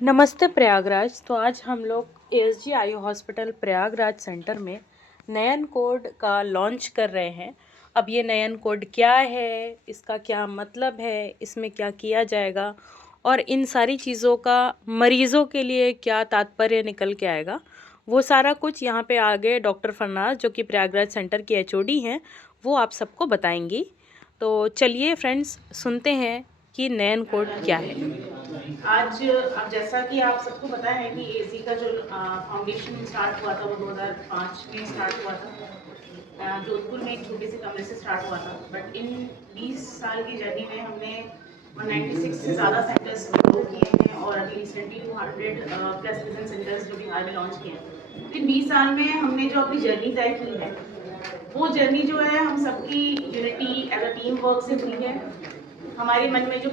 नमस्ते प्रयागराज। तो आज हम लोग ASG eye hospital Prayagraj centre में नयन कोड का लॉन्च कर रहे हैं। अब ये नयन कोड क्या है, इसका क्या मतलब है, इसमें क्या किया जाएगा और इन सारी चीज़ों का मरीज़ों के लिए क्या तात्पर्य निकल के आएगा, वो सारा कुछ यहाँ पे आगे डॉक्टर फरनाज जो कि प्रयागराज सेंटर की एचओडी हैं वो आप सबको बताएंगी। तो चलिए फ्रेंड्स, सुनते हैं कि नयन कोड क्या है। आज अब जैसा कि आप सबको पता है कि एसी का जो फाउंडेशन स्टार्ट हुआ था वो 2005 में स्टार्ट हुआ था। जोधपुर में एक छोटे से कमरे से स्टार्ट हुआ था, बट इन 20 साल की जर्नी में हमने 196 से ज़्यादा सेंटर्स ग्रो किए हैं और अभी रिसेंटली 200 प्लस विजन सेंटर्स जो बिहार में लॉन्च किए हैं। इन 20 साल में हमने जो अपनी जर्नी तय की है, वो जर्नी जो है हम सबकी unity as a team work से हुई है। हमारे मन में जो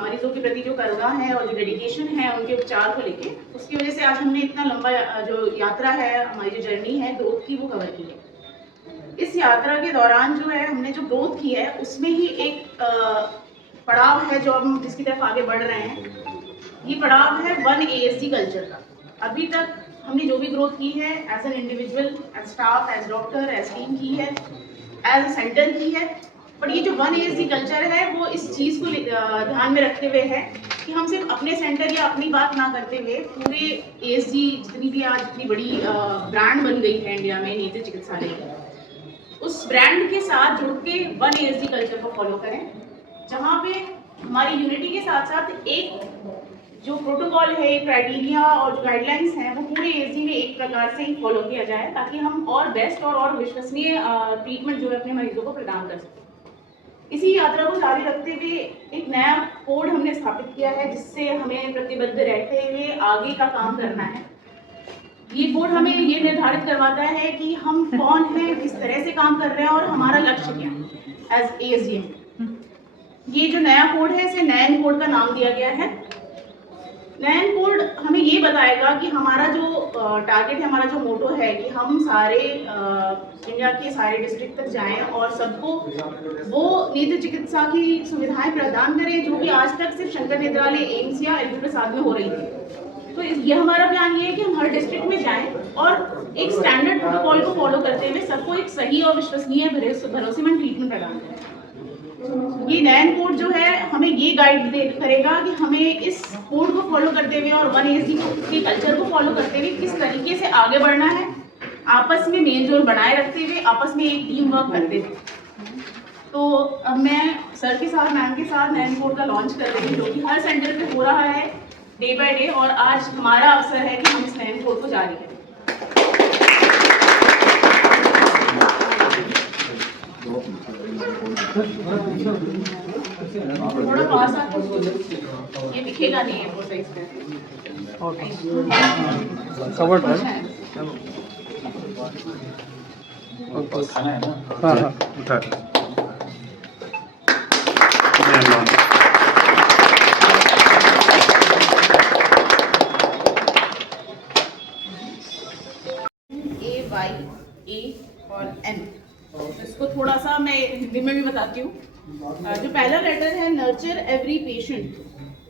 मरीजों के प्रति जो करुणा है और जो डेडिकेशन है उनके उपचार को लेके, उसकी वजह से आज हमने इतना लंबा जो यात्रा है, हमारी जो जर्नी है ग्रोथ की, वो कवर की है। इस यात्रा के दौरान जो है हमने जो ग्रोथ की है उसमें ही एक पड़ाव है जो हम जिसकी तरफ आगे बढ़ रहे हैं। ये पड़ाव है 1 ASG कल्चर का। अभी तक हमने जो भी ग्रोथ की है as an individual, as staff, as doctor, as team की है, एज सेंटर की है, बट ये जो 1 ASG कल्चर है वो इस चीज़ को ध्यान में रखते हुए है कि हम सिर्फ अपने सेंटर या अपनी बात ना करते हुए पूरे ASG जितनी भी आज इतनी बड़ी ब्रांड बन गई है इंडिया में नेत्र चिकित्सालय की, उस ब्रांड के साथ जुड़ के 1 ASG कल्चर को फॉलो करें, जहाँ पे हमारी यूनिटी के साथ साथ एक जो प्रोटोकॉल है, क्राइटेरिया और जो गाइडलाइंस हैं वो पूरे एएसजी में एक प्रकार से ही फॉलो किया जाए, ताकि हम और बेस्ट और विश्वसनीय ट्रीटमेंट जो है अपने मरीजों को प्रदान कर सकें। इसी यात्रा को जारी रखते हुए एक नया कोड हमने स्थापित किया है, जिससे हमें प्रतिबद्ध रहते हुए आगे का काम करना है। ये कोड हमें ये निर्धारित करवाता है कि हम कौन हैं, किस तरह से काम कर रहे हैं और हमारा लक्ष्य क्या है एज एएसजी। ये जो नया कोड है, इसे नयन कोड का नाम दिया गया है। नयन कोड हमें ये बताएगा कि हमारा जो टारगेट है, हमारा जो मोटो है कि हम सारे इंडिया के सारे डिस्ट्रिक्ट तक जाएं और सबको वो नेत्र चिकित्सा की सुविधाएं प्रदान करें जो कि आज तक सिर्फ शंकर नेत्रालय, एम्स या एलवी प्रसाद में हो रही थी। तो ये हमारा प्लान ये है कि हम हर डिस्ट्रिक्ट में जाएं और एक स्टैंडर्ड प्रोटोकॉल को फॉलो करते हुए सबको एक सही और विश्वसनीय भरोसेमंद ट्रीटमेंट प्रदान करें। ये नयन कोड जो है हमें ये गाइड करेगा कि हमें इस कोड को फॉलो करते हुए और 1 ASG के कल्चर को फॉलो करते हुए किस तरीके से आगे बढ़ना है, आपस में मेल जोल बनाए रखते हुए, आपस में एक टीम वर्क करते हुए। तो अब मैं सर के साथ, मैम के साथ नयन कोड का लॉन्च कर रही हूँ, जो कि हर सेंटर पे हो रहा है डे बाय डे, और आज हमारा अवसर है कि हम इस नयन कोड को जारी करें। थोड़ा पास आके ये दिखेगा नहीं है फोटो इसमें। कवर्ड है। खाना है ना? हाँ हाँ उठा। AYA और N, इसको थोड़ा सा मैं हिंदी में भी बताती हूँ। जो पहला लेटर है नर्चर एवरी पेशेंट,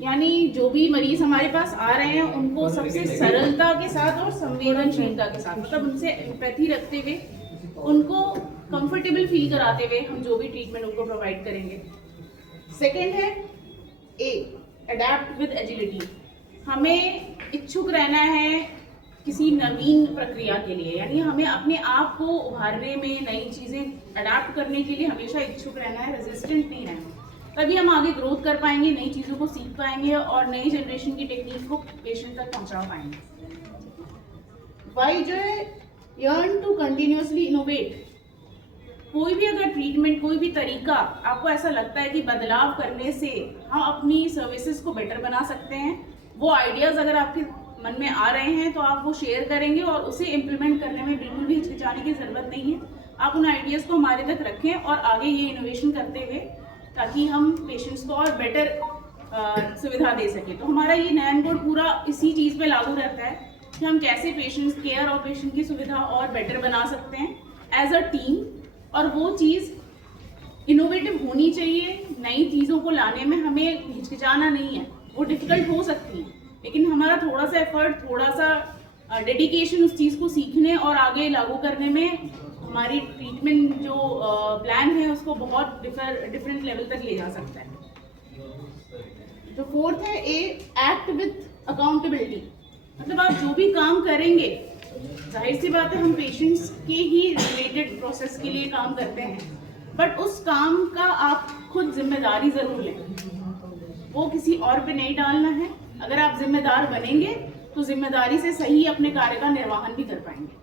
यानी जो भी मरीज हमारे पास आ रहे हैं उनको सबसे सरलता के साथ और संवेदनशीलता के साथ, मतलब उनसे एम्पैथी रखते हुए, उनको कंफर्टेबल फील कराते हुए हम जो भी ट्रीटमेंट उनको प्रोवाइड करेंगे। सेकेंड है ए, अडेप्ट विद एजिलिटी। हमें इच्छुक रहना है किसी नवीन प्रक्रिया के लिए, यानी हमें अपने आप को उभारने में, नई चीज़ें अडाप्ट करने के लिए हमेशा इच्छुक रहना है, रेजिस्टेंट नहीं रहना। तभी हम आगे ग्रोथ कर पाएंगे, नई चीज़ों को सीख पाएंगे और नई जनरेशन की टेक्निक को पेशेंट तक पहुंचा पाएंगे। वाई जो है यर्न टू कंटिन्यूसली इनोवेट। कोई भी अगर ट्रीटमेंट, कोई भी तरीका आपको ऐसा लगता है कि बदलाव करने से हम अपनी सर्विसेज को बेटर बना सकते हैं, वो आइडियाज़ अगर आपके मन में आ रहे हैं तो आप वो शेयर करेंगे और उसे इम्प्लीमेंट करने में बिल्कुल भी हिचकिचाने की ज़रूरत नहीं है। आप उन आइडियाज़ को हमारे तक रखें और आगे ये इनोवेशन करते हुए, ताकि हम पेशेंट्स को और बेटर सुविधा दे सकें। तो हमारा ये नयन कोड पूरा इसी चीज़ पे लागू रहता है कि हम कैसे पेशेंट्स केयर और पेशेंट की सुविधा और बेटर बना सकते हैं एज अ टीम, और वो चीज़ इनोवेटिव होनी चाहिए। नई चीज़ों को लाने में हमें हिचकिचाना नहीं है, वो डिफ़िकल्ट हो सकती है लेकिन हमारा थोड़ा सा एफर्ट, थोड़ा सा डेडिकेशन उस चीज़ को सीखने और आगे लागू करने में हमारी ट्रीटमेंट जो प्लान है उसको बहुत डिफरेंट लेवल तक ले जा सकता है। जो फोर्थ है एक्ट विथ अकाउंटेबिलिटी, मतलब आप जो भी काम करेंगे, जाहिर सी बात है हम पेशेंट्स के ही रिलेटेड प्रोसेस के लिए काम करते हैं, बट उस काम का आप खुद जिम्मेदारी ज़रूर लें, वो किसी और पे नहीं डालना है। अगर आप जिम्मेदार बनेंगे तो जिम्मेदारी से सही अपने कार्य का निर्वहन भी कर पाएंगे।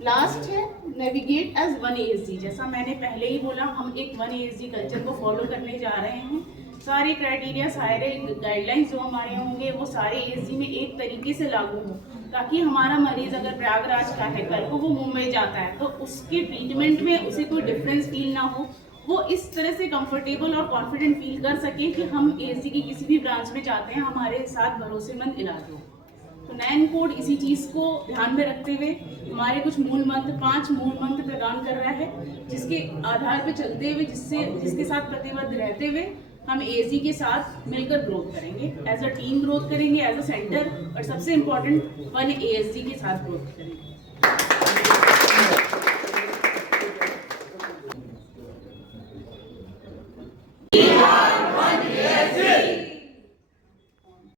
लास्ट है नेविगेट एज वन ASG। जैसा मैंने पहले ही बोला, हम एक वन ASG कल्चर को फॉलो करने जा रहे हैं। सारे क्राइटेरिया, सारे गाइडलाइंस जो हमारे होंगे वो सारे ASG में एक तरीके से लागू हो, ताकि हमारा मरीज अगर प्रयागराज का है, कल को वो मुंबई जाता है तो उसके ट्रीटमेंट में उसे कोई डिफरेंस फील ना हो, वो इस तरह से कंफर्टेबल और कॉन्फिडेंट फील कर सके कि हम ASG की किसी भी ब्रांच में जाते हैं, हमारे साथ भरोसेमंद इलाज हो। तो नयन कोड इसी चीज़ को ध्यान में रखते हुए हमारे कुछ मूल मंत्र, 5 मूल मंत्र प्रदान कर रहा है, जिसके आधार पर चलते हुए, जिसके साथ प्रतिबद्ध रहते हुए हम ASG के साथ मिलकर ग्रोथ करेंगे, एज अ टीम ग्रोथ करेंगे, एज अ सेंटर, और सबसे इम्पोर्टेंट वन ASG के साथ ग्रोथ करेंगे।